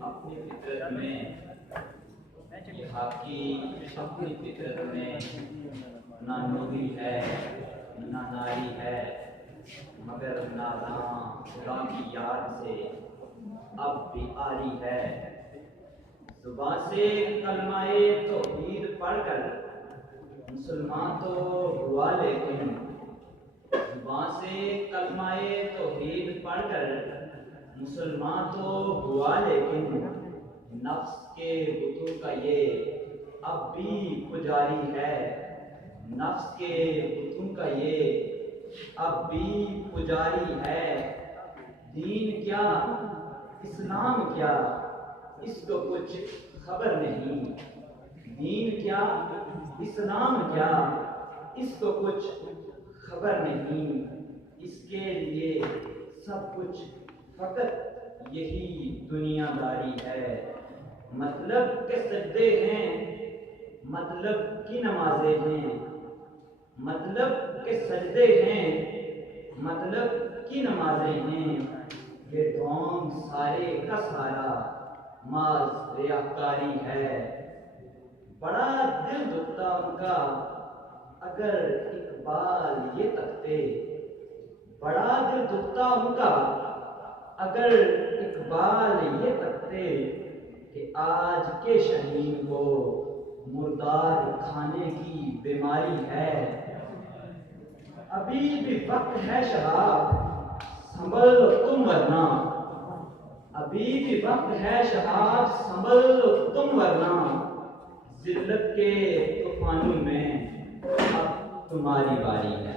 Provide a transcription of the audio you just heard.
اپنی فطرت میں اپنی فطرت میں نہ نوری ہے نہ ناری ہے، مگر ناداں خدا کی یاد سے اب بھی آری ہے۔ زبان سے کلمہ توحید پڑھ کر مسلمان تو ہوا، لیکن زبان سے کلمہ توحید پڑھ کر مسلمان تو ہوا، لیکن نفس کے بتوں کا یہ اب بھی پجاری ہے۔ نفس کے بتوں کا یہ اب بھی پجاری ہے۔ دین کیا اسلام کیا اس کو کچھ خبر نہیں، دین کیا اسلام کیا اس کو کچھ خبر نہیں۔ اس کے لیے سب کچھ فقط یہی دنیا داری ہے۔ مطلب کے سجدے ہیں، مطلب کی نمازیں ہیں، مطلب کے سجدے ہیں، مطلب کی نمازیں ہیں۔ یہ ڈھونگ سارے کا سارا ماز ریاکاری ہے۔ بڑا دل دکھتا ان کا اگر اقبال یہ تکتے، بڑا دل دکھتا ان کا اگر اقبال یہ تکتے، کہ آج کے شہین کو مردار کھانے کی بیماری ہے۔ ابھی بھی وقت ہے شہاب سنبھل لو تم ورنہ، ابھی بھی وقت ہے شہاب سنبھل لو تم ورنہ، ذلت کے طوفانوں میں اب تمہاری باری ہے۔